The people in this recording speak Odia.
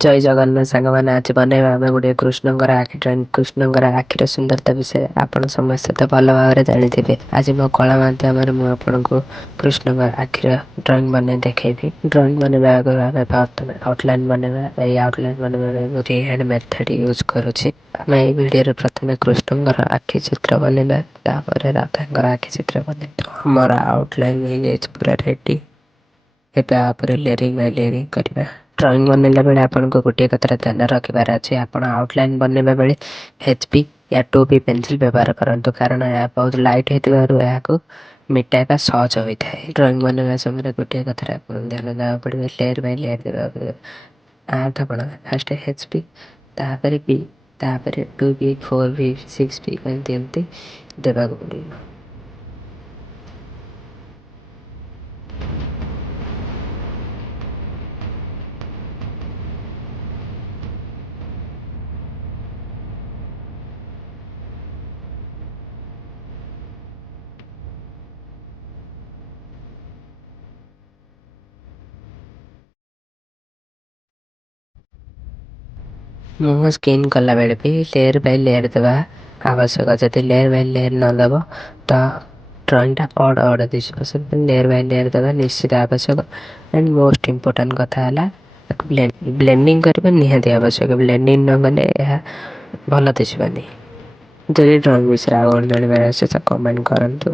जय जगन्नाथ साଙ୍ଗମାନେ ଆଜି ବନେଇବା ଆମେ ଗୋଟେ କୃଷ୍ଣଙ୍କର ଆଖି ଡ୍ରଇଂ। କୃଷ୍ଣଙ୍କର ଆଖିର ସୁନ୍ଦରତା ବିଷୟରେ ଆପଣ ସମସ୍ତେ ତ ଭଲ ଭାବରେ ଜାଣିଥିବେ। ଆଜି ମୋ କଳା ମାଧ୍ୟମରେ ମୁଁ ଆପଣଙ୍କୁ କୃଷ୍ଣଙ୍କର ଆଖିର ଡ୍ରଇଂ ବନେଇ ଦେଖେଇବି। ଡ୍ରଇଂ ବନେଇବା ଆଗରୁ ଆମେ ପ୍ରଥମେ ଆଉଟଲାଇନ୍ ବନେଇବା। ଏହି ଆଉଟଲାଇନ୍ ବନେଇବା ମୁଁ ଫ୍ରି ହ୍ୟାଣ୍ଡ ମେଥଡ଼ ୟୁଜ୍ କରୁଛି। ଆମେ ଏହି ଭିଡ଼ିଓରେ ପ୍ରଥମେ କୃଷ୍ଣଙ୍କର ଆଖି ଚିତ୍ର ବନେଇବା, ତାପରେ ରାଧାଙ୍କର ଆଖି ଚିତ୍ର ବନେଇବା। ଆମର ଆଉଟଲାଇନ୍ ହେଇଯାଇଛି ପୁରା ରେଡ଼ି। ଏବେ ଆପରେ ଲେୟରିଂ ବାଇ ଲେୟରିଂ କରିବା। ଡ୍ରଇଂ ବନେଇଲା ବେଳେ ଆପଣଙ୍କୁ ଗୋଟିଏ କଥାରେ ଧ୍ୟାନ ରଖିବାର ଅଛି, ଆପଣ ଆଉଟଲାଇନ୍ ବନେଇବା ବେଳେ HB या 2B ପେନସିଲ୍ ବ୍ୟବହାର କରନ୍ତୁ, କାରଣ ଏହା ବହୁତ ଲାଇଟ୍ ହେଇଥିବାରୁ ଏହାକୁ ମିଟାଇବା ସହଜ ହୋଇଥାଏ। ଡ୍ରଇଂ ବନେଇବା ସମୟରେ ଗୋଟିଏ କଥାରେ ଆପଣଙ୍କୁ ଧ୍ୟାନ ଦେବାକୁ ପଡ଼ିବ, ଲେୟର ବାଇ ଲେୟର ଦେବାକୁ ପଡ଼ିବ। ଆପଣ ଫାଷ୍ଟ HB, ତାପରେ B, ତାପରେ 2B, 4B, 6B ଏମିତି ଦେବାକୁ ପଡ଼ିବ। ମୁହଁ ସ୍କିନ୍ କଲାବେଳେ ବି ଲେୟର ବାଇ ଲେୟର ଦେବା ଆବଶ୍ୟକ। ଯଦି ଲେୟର ବାଇ ଲେୟର ନ ଦେବ ତ ଡ୍ରଇଂଟା ଅଡ଼ ଦିଶିବ। ସେଥିପାଇଁ ଲେୟର ବାଇ ଲେୟର ଦେବା ନିଶ୍ଚିତ ଆବଶ୍ୟକ। ଆଣ୍ଡ ମୋଷ୍ଟ ଇମ୍ପୋର୍ଟାଣ୍ଟ କଥା ହେଲା ବ୍ଲେଣ୍ଡିଂ କରିବା ନିହାତି ଆବଶ୍ୟକ। ବ୍ଲେଣ୍ଡିଂ ନ କଲେ ଏହା ଭଲ ଦିଶିବନି। ଯଦି ଡ୍ରଇଂ ବିଷୟରେ ଆଉ କ'ଣ ଜାଣିବାର ଅଛି ତ କମେଣ୍ଟ କରନ୍ତୁ।